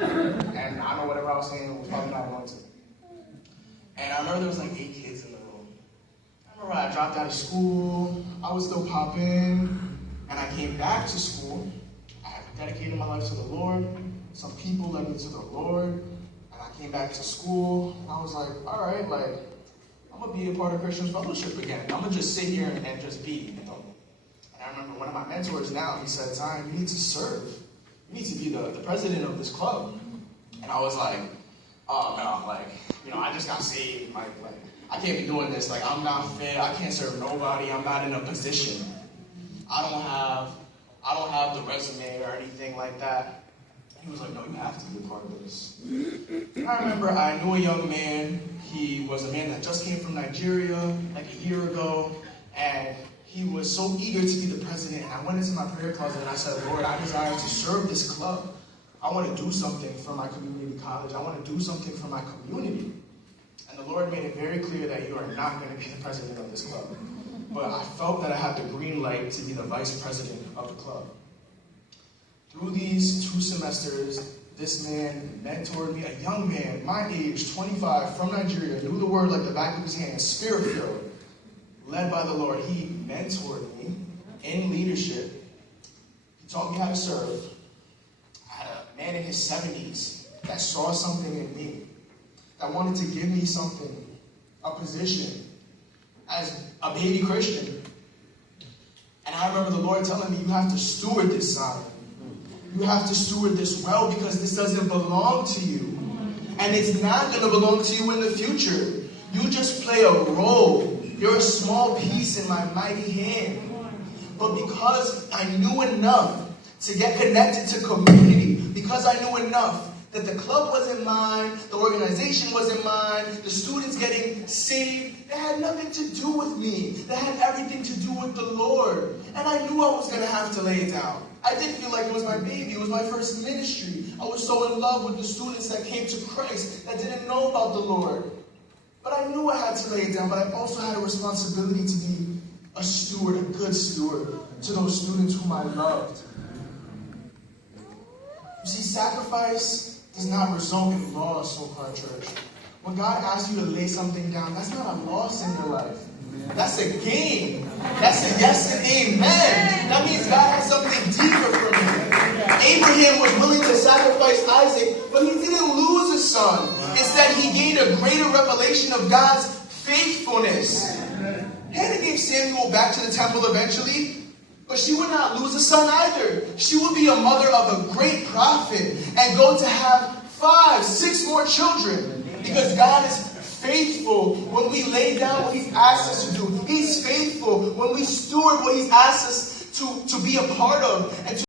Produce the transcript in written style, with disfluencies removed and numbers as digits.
And I know whatever I was saying was probably not going to. And I remember there was like 8 kids in the room. I remember I dropped out of school, I was still popping, and I came back to school. I had dedicated my life to the Lord. Some people led me to the Lord. And I came back to school, and I was like, all right, like, I'm going to be a part of Christian Fellowship again. I'm going to just sit here and just be, you know. And I remember one of my mentors now, he said, Zion, you need to serve. You need to be the president of this club. And I was like, oh, no, like, you know, I just got saved. Like, I can't be doing this. Like, I'm not fit. I can't serve nobody. I'm not in a position. I don't have the resume or anything like that. He was like, no, you have to be a part of this. And I remember I knew a young man. He was a man that just came from Nigeria like a year ago. And he was so eager to be the president. And I went into my prayer closet and I said, Lord, I desire to serve this club. I want to do something for my community college. I want to do something for my community. And the Lord made it very clear that you are not going to be the president of this club. But I felt that I had the green light to be the vice president of the club. Through these 2 semesters, this man mentored me, a young man, my age, 25, from Nigeria, knew the word like the back of his hand, spirit-filled, led by the Lord. He mentored me in leadership. He taught me how to serve. I had a man in his 70s that saw something in me, that wanted to give me something, a position, as a baby Christian. And I remember the Lord telling me, you have to steward this, son. You have to steward this well because this doesn't belong to you. And it's not going to belong to you in the future. You just play a role. You're a small piece in my mighty hand. But because I knew enough to get connected to community, because I knew enough that the club wasn't mine, the organization wasn't mine, the students getting saved, that had nothing to do with me. That had everything to do with the Lord. And I knew I was going to have to lay it down. I did feel like it was my baby. It was my first ministry. I was so in love with the students that came to Christ that didn't know about the Lord. But I knew I had to lay it down, but I also had a responsibility to be a steward, a good steward, to those students whom I loved. You see, sacrifice does not result in loss, Hope Heart Church. When God asks you to lay something down, that's not a loss in your life. That's a gain. That's a yes and amen. That means God has something deeper for me. Abraham was willing to sacrifice Isaac, but he didn't lose his son. Instead, he gained a greater revelation of God's faithfulness. Hannah gave Samuel back to the temple eventually, but she would not lose a son either. She would be a mother of a great prophet and go to have 5, 6 more children. Because God is faithful when we lay down what He's asked us to do. He's faithful when we steward what He's asked us to be a part of and to